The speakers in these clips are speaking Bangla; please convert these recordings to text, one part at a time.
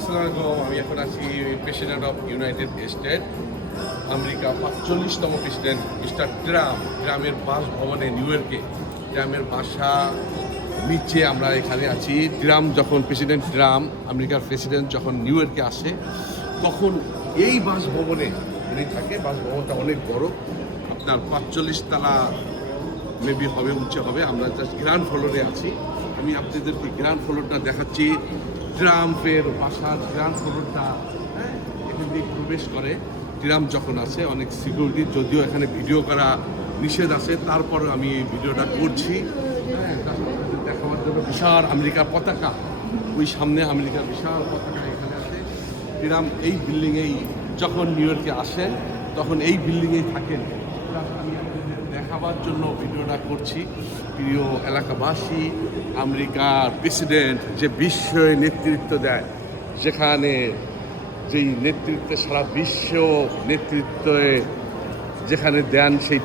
আসসালামু আলাইকুম। আমি এখন আছি president of united state America ৪৫তম প্রেসিডেন্ট মিস্টার ট্রাম্পের বাসভবনে নিউ ইয়র্কে। ট্রাম্পের বাসা নিচে আমরা এখানে আছি। প্রেসিডেন্ট ট্রাম্প আমেরিকার প্রেসিডেন্ট যখন নিউ ইয়র্কে আসে তখন এই বাসভবনে উনি থাকে। বাসভবনটা অনেক বড়, আপনার ৪৫ তলা মেবি হবে, উঁচু হবে। আমরা জাস্ট গ্রাউন্ড ফ্লোরে আছি। আমি আপনাদেরকে গ্রাউন্ড ফ্লোরটা দেখাচ্ছি। ট্রাম্পের বাসার গ্রাউন্ড ফ্লোরটা এখান দিয়ে প্রবেশ করে। ট্রাম্প যখন আছে অনেক সিকিউরিটি, যদিও এখানে ভিডিও করা নিষেধ আছে, তারপরে আমি এই ভিডিওটা করছি দেখাবার জন্য। বিশাল আমেরিকার পতাকা, ওই সামনে আমেরিকার বিশাল পতাকা এখানে আছে। ট্রাম্প এই বিল্ডিংয়েই যখন নিউ ইয়র্কে আসেন তখন এই বিল্ডিংয়েই থাকেন। আমি আপনাদের দেখাবার জন্য ভিডিওটা করছি। প্রিয় এলাকাবাসী, আমেরিকার প্রেসিডেন্ট যে বিশ্বে নেতৃত্ব দেয়, যেখানে যেই নেতৃত্বে সারা বিশ্ব নেতৃত্বে যেখানে দেন সেই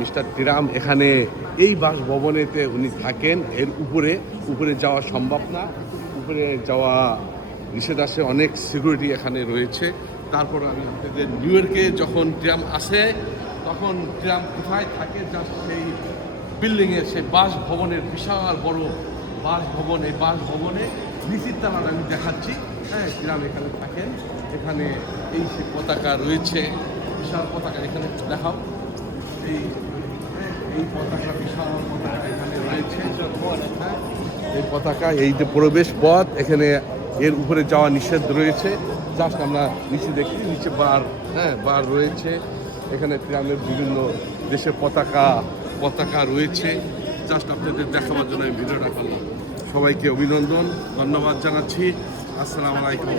মিস্টার ট্রাম্প এখানে এই বাসভবনেতে উনি থাকেন। এর উপরে যাওয়া সম্ভব না, উপরে যাওয়া নিষেধ আছে, অনেক সিকিউরিটি এখানে রয়েছে। তারপর আমি আপনাদের নিউ ইয়র্কে যখন ট্রাম্প আসে তখন ট্রাম্প কোথায় থাকে, জাস্ট সেই বিল্ডিংয়ে, সেই বাসভবনের বিশাল বড় বাসভবন। এই বাসভবনে নিচের তলাটা আমি দেখাচ্ছি। ট্রাম্প এখানে থাকেন। এখানে এই সে পতাকা রয়েছে, বিশাল পতাকা এখানে দেখাও। এই পতাকা, বিশাল পতাকা এখানে রয়েছে। এই পতাকা, এই যে প্রবেশ পথ, এখানে এর উপরে যাওয়া নিষেধ রয়েছে। জাস্ট আমরা নিচে দেখি, নিচে বার রয়েছে। এখানে ট্রাম্পের বিভিন্ন দেশের পতাকা রয়েছে। জাস্ট আপনাদের দেখাবার জন্য আমি ভিডিওটা করলাম। সবাইকে অভিনন্দন, ধন্যবাদ জানাচ্ছি। আসসালামু আলাইকুম।